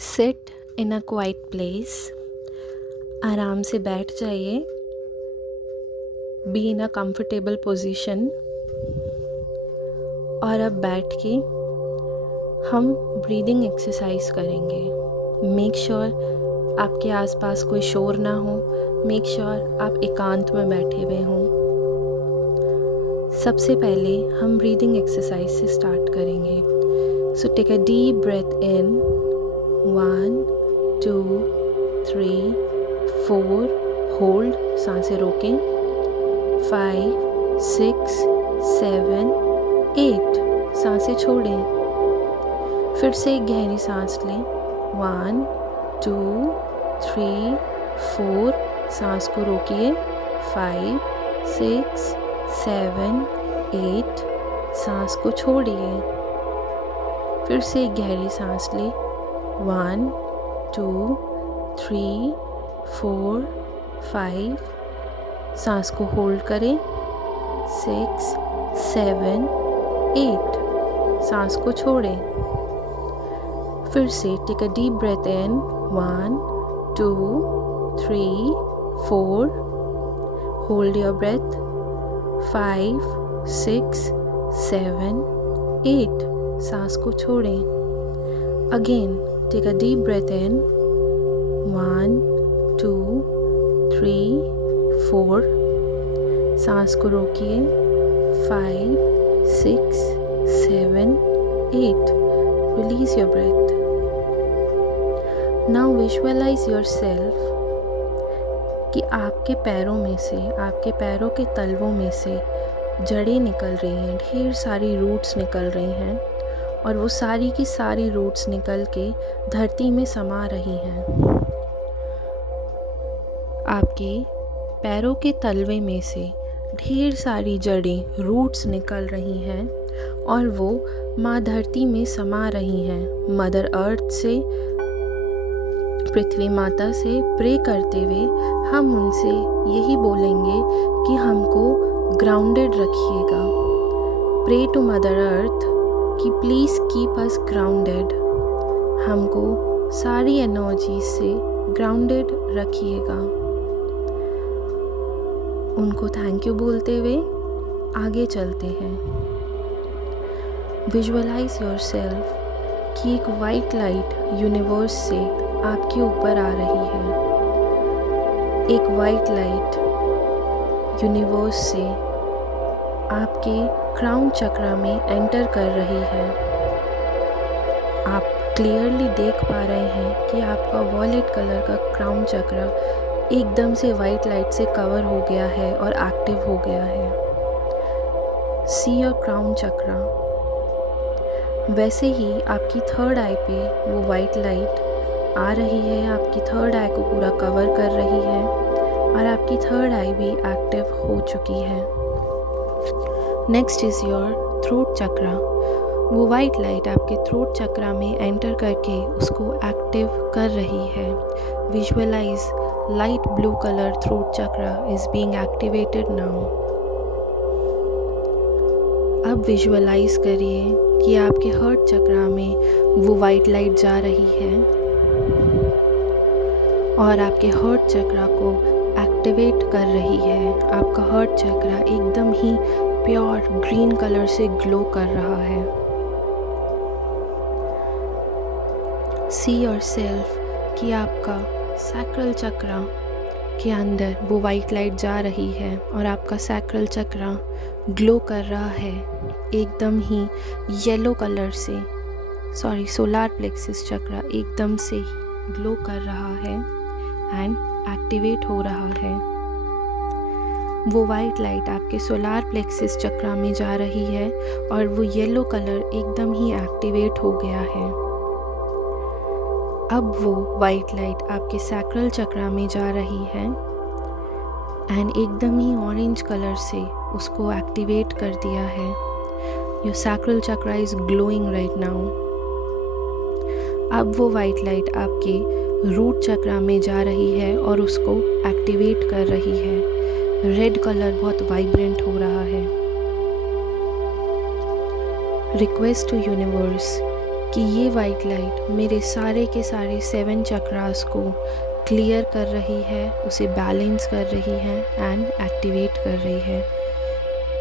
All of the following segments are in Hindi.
Sit in a quite place. आराम से बैठ जाइए। Be in a comfortable position. और अब बैठ के हम ब्रीदिंग एक्सरसाइज करेंगे। मेक श्योर आपके आसपास कोई शोर ना हो। मेक श्योर आप एकांत में बैठे हुए हों। सबसे पहले हम ब्रीदिंग एक्सरसाइज से स्टार्ट करेंगे। So take a deep breath in, 1 2 3 4, hold, सांसें रोकें, 5 6 7 8, सांसें छोड़ें। फिर से एक गहरी सांस लें, 1 2 3 4, सांस को रोकिए, 5 6 7 8, सांस को छोड़िए। फिर से एक गहरी सांस लें, 1 2 3 4 5, सांस को होल्ड करें, 6 7 8, सांस को छोड़ें। फिर से take a deep breath in, 1 2 3 4, hold your breath, 5 6 7 8, सांस को छोड़ें। Again take a deep breath in, 1 2 3 4, सांस को रोकिए, 5 6 7 8, release your breath. Now visualize yourself कि आपके पैरों में से, आपके पैरों के तलवों में से जड़ें निकल रही हैं, ढेर सारी रूट्स निकल रही हैं और वो सारी की सारी रूट्स निकल के धरती में समा रही हैं। आपके पैरों के तलवे में से ढेर सारी जड़ें, रूट्स निकल रही हैं और वो माँ धरती में समा रही हैं। मदर अर्थ से, पृथ्वी माता से प्रे करते हुए हम उनसे यही बोलेंगे कि हमको ग्राउंडेड रखिएगा। प्रे टू मदर अर्थ कि प्लीज़ कीप अस ग्राउंडेड। हमको सारी एनर्जी से ग्राउंडेड रखिएगा। उनको थैंक यू बोलते हुए आगे चलते हैं। विजुअलाइज योरसेल्फ कि एक वाइट लाइट यूनिवर्स से आपके ऊपर आ रही है। एक वाइट लाइट यूनिवर्स से आपके क्राउन चक्रा में एंटर कर रही है। आप क्लियरली देख पा रहे हैं कि आपका वॉयलेट कलर का क्राउन चक्रा एकदम से वाइट लाइट से कवर हो गया है और एक्टिव हो गया है। सी योर क्राउन चक्रा। वैसे ही आपकी थर्ड आई पे वो वाइट लाइट आ रही है, आपकी थर्ड आई को पूरा कवर कर रही है और आपकी थर्ड आई भी एक्टिव हो चुकी है। Next is your throat chakra. वो वाइट लाइट आपके थ्रोट चक्रा में एंटर करके उसको एक्टिव कर रही है। Visualize light blue colour throat chakra is being activated now. अब विजुअलाइज करिए कि आपके हार्ट चक्रा में वो वाइट लाइट जा रही है और आपके हार्ट चक्रा को एक्टिवेट कर रही है। आपका हार्ट चक्रा एकदम ही प्योर ग्रीन कलर से ग्लो कर रहा है। सी योरसेल्फ कि आपका सैक्रल चक्रा के अंदर वो वाइट लाइट जा रही है और आपका सैक्रल चक्रा ग्लो कर रहा है एकदम ही येलो कलर से। सोलार प्लेक्सस चक्रा एकदम से ग्लो कर रहा है एंड एक्टिवेट हो रहा है। वो वाइट लाइट आपके सोलार प्लेक्सस चक्रा में जा रही है और वो येलो कलर एकदम ही एक्टिवेट हो गया है। अब वो वाइट लाइट आपके सैक्रल चक्रा में जा रही है एंड एकदम ही ऑरेंज कलर से उसको एक्टिवेट कर दिया है। Your sacral chakra is glowing right now. अब वो वाइट लाइट आपके रूट चक्रा में जा रही है और उसको एक्टिवेट कर रही है। रेड कलर बहुत वाइब्रेंट हो रहा है। रिक्वेस्ट टू यूनिवर्स कि ये वाइट लाइट मेरे सारे के सारे 7 चक्रास को क्लियर कर रही है, उसे बैलेंस कर रही है एंड एक्टिवेट कर रही है।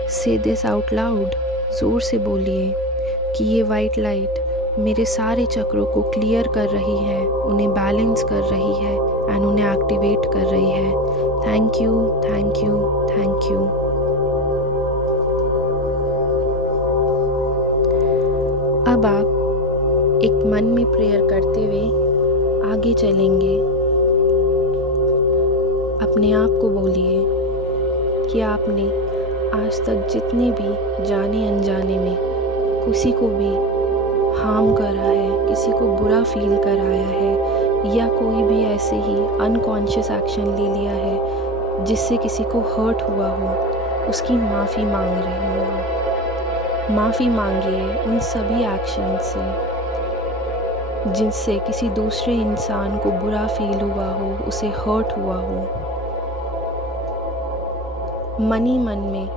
से दिस आउट लाउड, ज़ोर से बोलिए कि ये वाइट लाइट मेरे सारे चक्रों को क्लियर कर रही है, उन्हें बैलेंस कर रही है एंड उन्हें एक्टिवेट कर रही है। Thank you, thank you, thank you. अब आप एक मन में प्रेयर करते हुए आगे चलेंगे। अपने आप को बोलिए कि आपने आज तक जितने भी जाने अनजाने में किसी को भी हार्म करा है, किसी को बुरा फील कराया है या कोई भी ऐसे ही अनकॉन्शियस एक्शन ले लिया है जिससे किसी को हर्ट हुआ हो, उसकी माफ़ी मांग रहे हो आप। माफ़ी मांगिए उन सभी एक्शन से जिनसे किसी दूसरे इंसान को बुरा फील हुआ हो, उसे हर्ट हुआ हो। मन ही मन में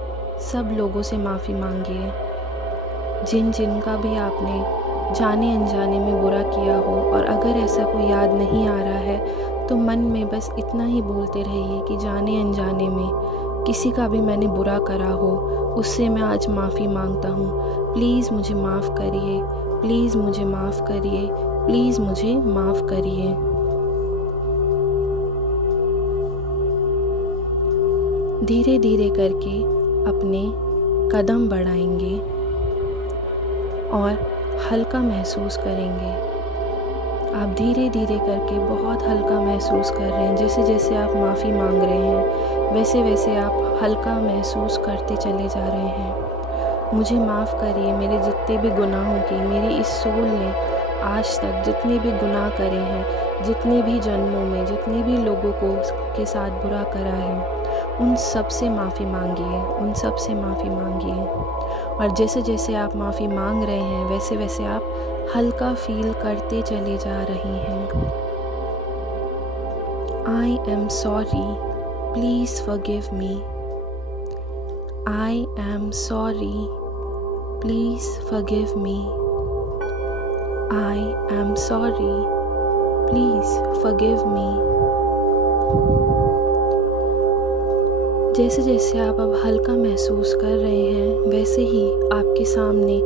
सब लोगों से माफ़ी मांगिए जिनका भी आपने जाने अनजाने में बुरा किया हो। और अगर ऐसा कोई याद नहीं आ रहा है तो मन में बस इतना ही बोलते रहिए कि जाने अनजाने में किसी का भी मैंने बुरा करा हो, उससे मैं आज माफ़ी मांगता हूँ। प्लीज़ मुझे माफ़ करिए, प्लीज़ मुझे माफ़ करिए, प्लीज़ मुझे माफ़ करिए। धीरे धीरे करके अपने कदम बढ़ाएंगे और हल्का महसूस करेंगे। आप धीरे धीरे करके बहुत हल्का महसूस कर रहे हैं। जैसे जैसे आप माफ़ी मांग रहे हैं वैसे वैसे आप हल्का महसूस करते चले जा रहे हैं। मुझे माफ़ करिए मेरे जितने भी गुनाहों की, मेरी इस सोल ने आज तक जितने भी गुनाह करे हैं, जितने भी जन्मों में जितने भी लोगों को के साथ बुरा करा है, उन सब से माफ़ी मांगिए, उन सब से माफ़ी मांगिए। और जैसे जैसे आप माफ़ी मांग रहे हैं वैसे वैसे आप हल्का फील करते चले जा रही हैं। I am sorry, please forgive me. I am sorry, please forgive me. I am sorry, please forgive me। जैसे जैसे आप अब हल्का महसूस कर रहे हैं वैसे ही आपके सामने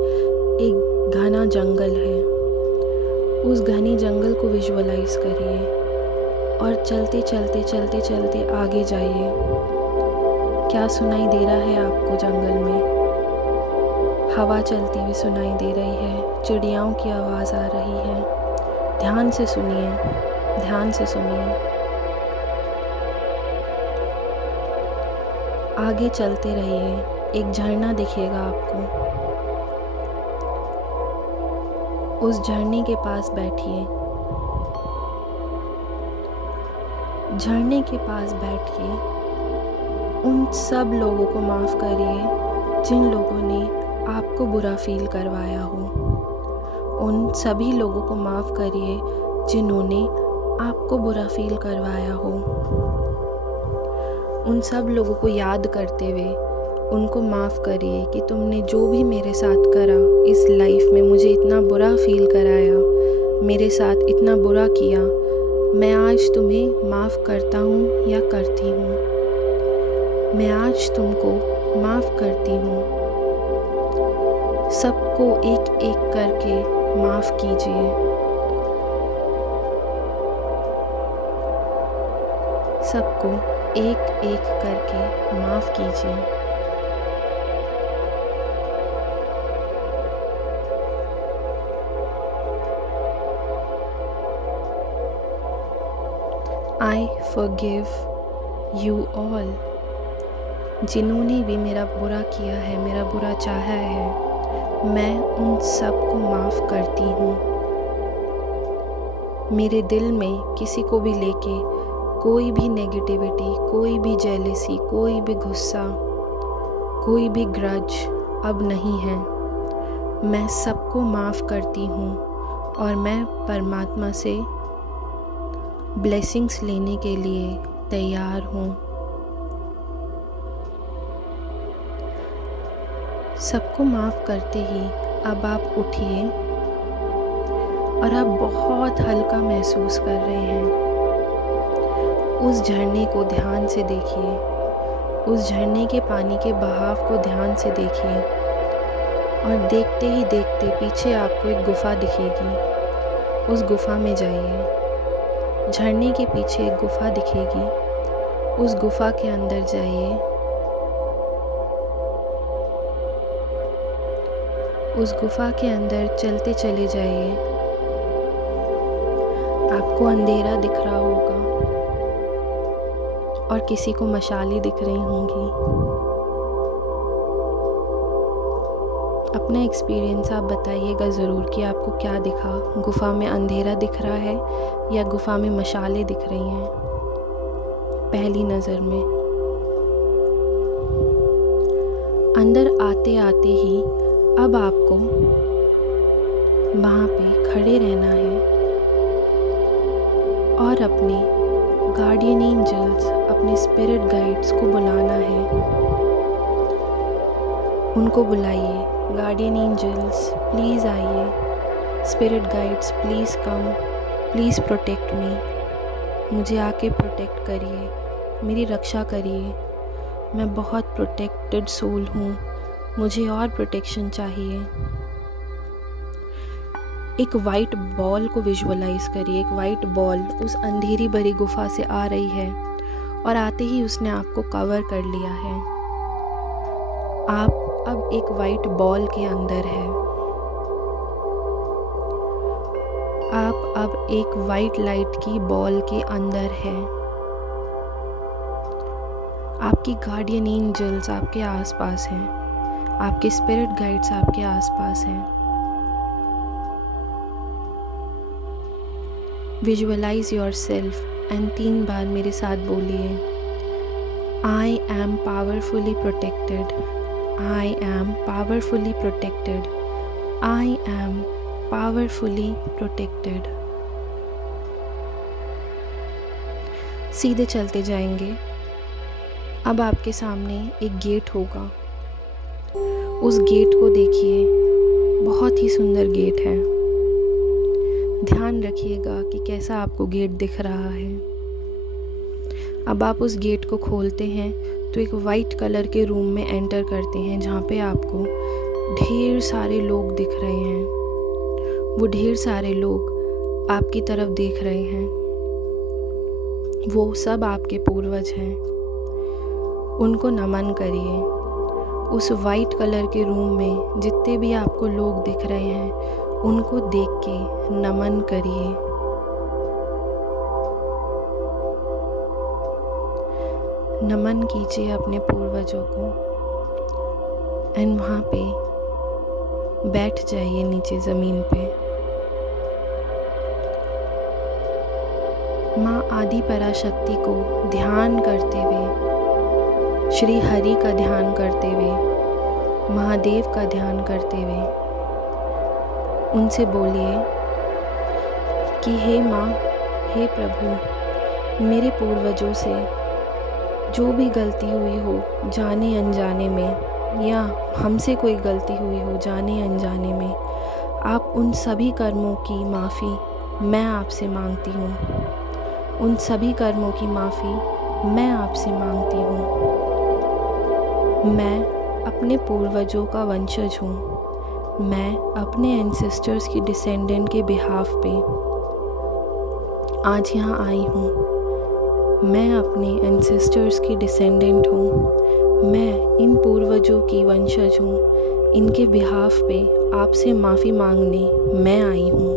एक घना जंगल है। उस घने जंगल को विजुअलाइज करिए और चलते चलते चलते चलते आगे जाइए। क्या सुनाई दे रहा है आपको जंगल में? हवा चलती हुई सुनाई दे रही है, चिड़ियाओं की आवाज़ आ रही है। ध्यान से सुनिए, ध्यान से सुनिए। आगे चलते रहिए, एक झरना दिखेगा आपको। उस झरने के पास बैठिए। झरने के पास बैठिए उन सब लोगों को माफ़ करिए जिन लोगों ने आपको बुरा फील करवाया हो। उन सभी लोगों को माफ़ करिए जिन्होंने आपको बुरा फील करवाया हो। उन सब लोगों को याद करते हुए उनको माफ़ करिए कि तुमने जो भी मेरे साथ करा, इस लाइफ में मुझे इतना बुरा फील कराया, मेरे साथ इतना बुरा किया, मैं आज तुम्हें माफ़ करता हूँ या करती हूँ। मैं आज तुमको माफ़ करती हूँ। सबको एक एक करके माफ़ कीजिए। सबको एक एक करके माफ़ कीजिए। I forgive you all. जिन्होंने भी मेरा बुरा किया है, मेरा बुरा चाहा है, मैं उन सब को माफ़ करती हूँ। मेरे दिल में किसी को भी लेके कोई भी नेगेटिविटी, कोई भी जेलसी, कोई भी गुस्सा, कोई भी ग्रज अब नहीं है। मैं सबको माफ़ करती हूँ और मैं परमात्मा से ब्लेसिंग्स लेने के लिए तैयार हूँ। सबको माफ़ करते ही अब आप उठिए और आप बहुत हल्का महसूस कर रहे हैं। उस झरने को ध्यान से देखिए, उस झरने के पानी के बहाव को ध्यान से देखिए और देखते ही देखते पीछे आपको एक गुफ़ा दिखेगी। उस गुफ़ा में जाइए। झरने के पीछे एक गुफ़ा दिखेगी, उस गुफ़ा के अंदर जाइए। उस गुफ़ा के अंदर चलते चले जाइए। आपको अंधेरा दिख रहा होगा और किसी को मशालें दिख रही होंगी। अपना एक्सपीरियंस आप बताइएगा ज़रूर कि आपको क्या दिखा। गुफ़ा में अंधेरा दिख रहा है या गुफ़ा में मशालें दिख रही हैं पहली नज़र में। अंदर आते आते ही अब आपको वहाँ पे खड़े रहना है और अपने गार्डियन एंजल्स, अपने स्पिरिट गाइड्स को बुलाना है। उनको बुलाइए, गार्डियन एंजल्स प्लीज़ आइए, spirit guides please come, please protect me. मुझे आके प्रोटेक्ट करिए, मेरी रक्षा करिए। मैं बहुत प्रोटेक्टेड सोल हूँ, मुझे और प्रोटेक्शन चाहिए। एक वाइट बॉल को विजुअलाइज़ करिए। एक वाइट बॉल उस अंधेरी भरी गुफ़ा से आ रही है और आते ही उसने आपको कवर कर लिया है। आप अब एक वाइट बॉल के अंदर है। आप अब एक वाइट लाइट की बॉल के अंदर है। आपकी गार्डियन एंजल्स आपके आसपास हैं, आपके स्पिरिट गाइड्स आपके आसपास हैं। विजुअलाइज योर सेल्फ एंड 3 बार मेरे साथ बोलिए, I am powerfully protected, I am powerfully protected, I am powerfully protected. सीधे चलते जाएंगे। अब आपके सामने एक गेट होगा। उस गेट को देखिए, बहुत ही सुंदर गेट है। ध्यान रखिएगा कि कैसा आपको गेट दिख रहा है। अब आप उस गेट को खोलते हैं तो एक वाइट कलर के रूम में एंटर करते हैं, जहाँ पे आपको ढेर सारे लोग दिख रहे हैं। वो ढेर सारे लोग आपकी तरफ देख रहे हैं। वो सब आपके पूर्वज हैं। उनको नमन करिए। उस वाइट कलर के रूम में जितने भी आपको लोग दिख रहे हैं, उनको देख के नमन करिए। नमन कीजिए अपने पूर्वजों को एंड वहाँ पे बैठ जाइए नीचे ज़मीन पे। माँ आदि पराशक्ति को ध्यान करते हुए, श्री हरि का ध्यान करते हुए, महादेव का ध्यान करते हुए उनसे बोलिए कि हे माँ, हे प्रभु, मेरे पूर्वजों से जो भी गलती हुई हो जाने अनजाने में, या हमसे कोई गलती हुई हो जाने अनजाने में, आप उन सभी कर्मों की माफ़ी मैं आपसे मांगती हूँ। उन सभी कर्मों की माफ़ी मैं आपसे मांगती हूँ। मैं अपने पूर्वजों का वंशज हूँ। मैं अपने एंसेस्टर्स की डिसेंडेंट के बिहाफ पे आज यहाँ आई हूँ। मैं अपने एंसेस्टर्स की डिसेंडेंट हूँ। मैं इन पूर्वजों की वंशज हूँ। इनके बिहाफ पे आपसे माफ़ी मांगने मैं आई हूँ।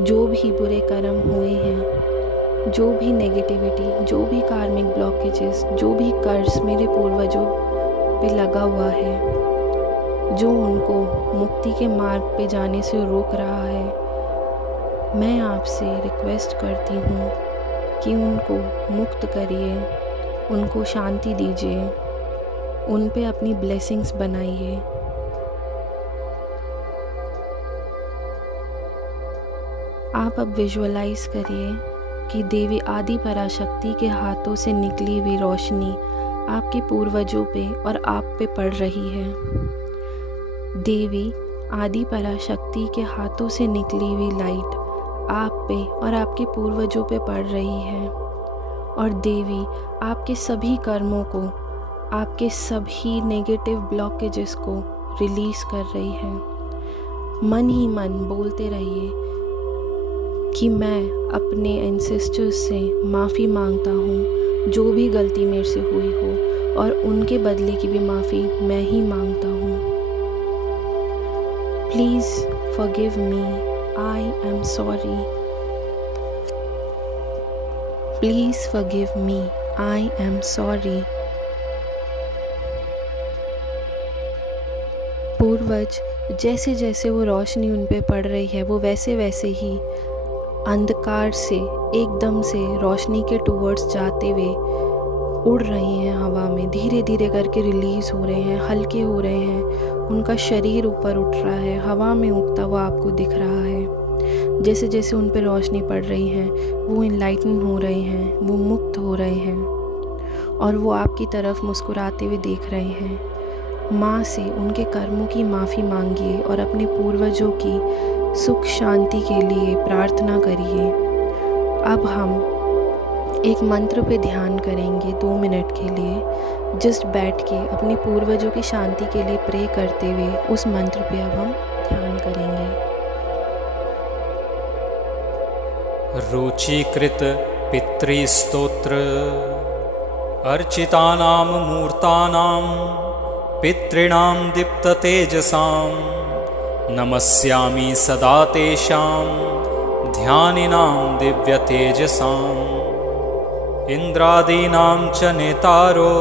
जो भी बुरे कर्म हुए हैं, जो भी नेगेटिविटी, जो भी कार्मिक ब्लॉकेजेस, जो भी कर्ज मेरे पूर्वजों पे लगा हुआ है, जो उनको मुक्ति के मार्ग पे जाने से रोक रहा है, मैं आपसे रिक्वेस्ट करती हूँ कि उनको मुक्त करिए, उनको शांति दीजिए, उन पे अपनी ब्लेसिंग्स बनाइए। आप अब विजुअलाइज करिए कि देवी आदि पराशक्ति के हाथों से निकली हुई रोशनी आपके पूर्वजों पे और आप पे पड़ रही है। देवी आदि पराशक्ति के हाथों से निकली हुई लाइट आप पे और आपके पूर्वजों पे पड़ रही है और देवी आपके सभी कर्मों को, आपके सभी नेगेटिव ब्लॉकेजेस को रिलीज़ कर रही है। मन ही मन बोलते रहिए कि मैं अपने एंसेस्टर्स से माफ़ी मांगता हूँ जो भी गलती मेरे से हुई हो, और उनके बदले की भी माफ़ी मैं ही मांगता हूँ। Please forgive me, I am sorry. Please forgive me, I am sorry. पूर्वज जैसे जैसे वो रोशनी उन पे पड़ रही है, वो वैसे वैसे ही अंधकार से एकदम से रोशनी के टूवर्ड्स जाते हुए उड़ रहे हैं हवा में, धीरे धीरे करके रिलीज़ हो रहे हैं, हल्के हो रहे हैं। उनका शरीर ऊपर उठ रहा है, हवा में उड़ता हुआ आपको दिख रहा है। जैसे जैसे उन पर रोशनी पड़ रही है वो इनलाइटन हो रहे हैं, वो मुक्त हो रहे हैं और वो आपकी तरफ मुस्कुराते हुए देख रहे हैं। माँ से उनके कर्मों की माफ़ी मांगिए और अपने पूर्वजों की सुख शांति के लिए प्रार्थना करिए। अब हम एक मंत्र पे ध्यान करेंगे 2 मिनट के लिए। जस्ट बैठ के अपने पूर्वजों की शांति के लिए प्रे करते हुए उस मंत्र पे अब हम ध्यान करेंगे। रुचिकृत पितृस्तोत्र अर्चितानां मूर्तानां पितॄणां दीप्ततेजसां नमस्यामि सदा तेषां ध्यानिनां दिव्यतेजसाम्। इन्द्रादीनां च नेतारो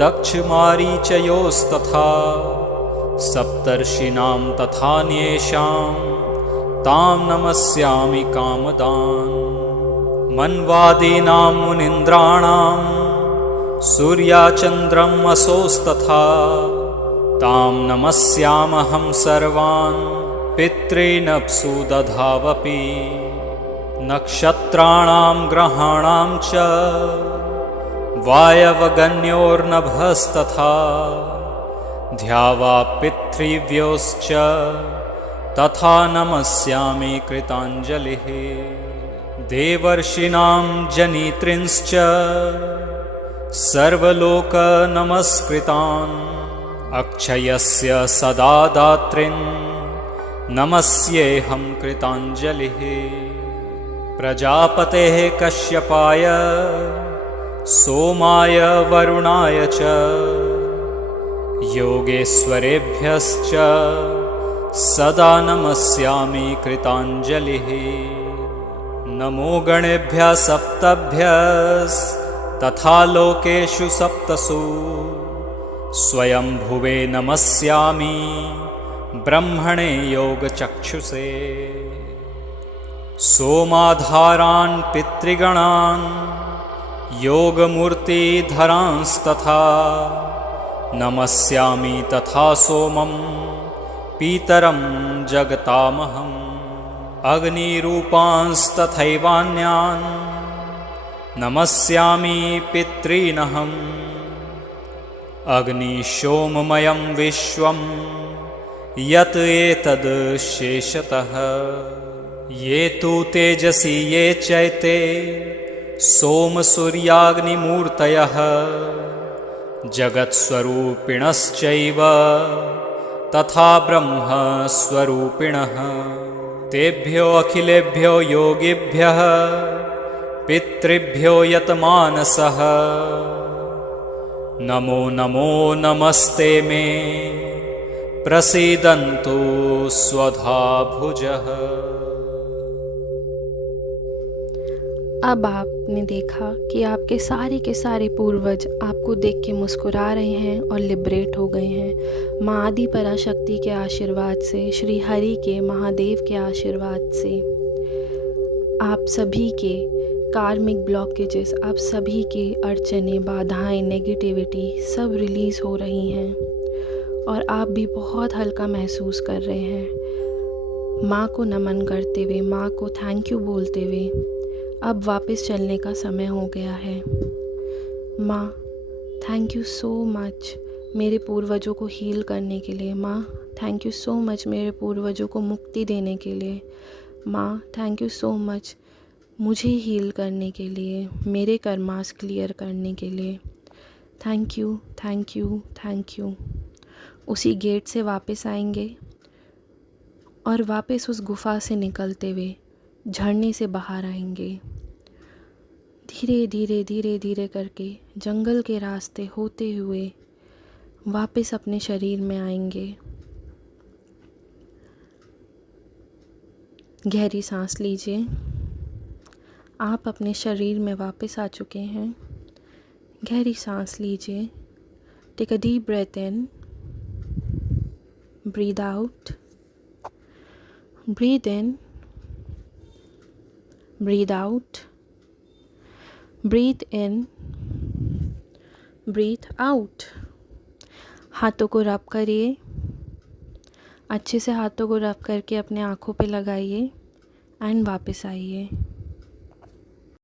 दक्षमारीचयोस्तथा सप्तर्षीणां तथान्येषां तां नमस्यामि कामदान्। मन्वादीनां मुनीन्द्राणां सूर्याचन्द्रम् असोस्तथा तां नमस्यामहं सर्वान् पितॄनप्सु दधावपि। नक्षत्राणां ग्रहाणां च वायवगण्योर्नभस्तथा ध्यावा पितृव्योश्च तथा नमस्यामि कृताञ्जलिः। देवर्षीणां जनित्रींश्च सर्वलोकनमस्कृतान् अक्षयस्य सदा दात्रीन् नमस्येऽहं कृताञ्जलिः। प्रजापतेः कश्यपाय सोमाय वरुणाय च योगेश्वरेभ्यश्च सदा नमस्यामि कृताञ्जलिः। नमो गणेभ्यः सप्तभ्यस्तथा लोकेषु सप्तसु स्वयंभुवे नमस्यामि ब्रह्मणे योगचक्षुषे। सोमाधारान् पितृगणान् योगमूर्तिधरांस्तथा नमस्यामि तथा सोमं पीतरं जगतामहम्। अग्निरूपांस्तथैवान्यान् नमस्यामि पितॄनहम्। अग्निशोममयं विश्वं यत् एतद् शेषतः। ये तु तेजसी ये चैते सोमसूर्याग्निमूर्तयः जगत्स्वरूपिणश्चैव तथा ब्रह्मस्वरूपिणः। तेभ्यो अखिलेभ्यो योगिभ्यः पितृभ्यो यतमानसः नमो नमो नमस्ते मे प्रसीदन्तु स्वधा भुजः। अब आपने देखा कि आपके सारे के सारे पूर्वज आपको देख के मुस्कुरा रहे हैं और लिबरेट हो गए हैं। माँ आदि पराशक्ति के आशीर्वाद से, श्री हरि के, महादेव के आशीर्वाद से आप सभी के कार्मिक ब्लॉकेजेस, आप सभी के अड़चने, बाधाएं, नेगेटिविटी सब रिलीज़ हो रही हैं और आप भी बहुत हल्का महसूस कर रहे हैं। माँ को नमन करते हुए, माँ को थैंक यू बोलते हुए अब वापस चलने का समय हो गया है। माँ थैंक यू सो मच मेरे पूर्वजों को हील करने के लिए। माँ थैंक यू सो मच मेरे पूर्वजों को मुक्ति देने के लिए। माँ थैंक यू सो मच मुझे हील करने के लिए, मेरे कर्मास क्लियर करने के लिए। Thank you thank you thank you. उसी गेट से वापस आएंगे और वापस उस गुफा से निकलते हुए झरने से बाहर आएंगे। धीरे धीरे धीरे धीरे करके जंगल के रास्ते होते हुए वापस अपने शरीर में आएंगे। गहरी सांस लीजिए। आप अपने शरीर में वापस आ चुके हैं। गहरी सांस लीजिए। Take a deep breath in, breathe out, breathe in, breathe out, breathe in, breathe out. हाथों को रब करिए। अच्छे से हाथों को रब करके अपने आँखों पे लगाइए एंड वापस आइए।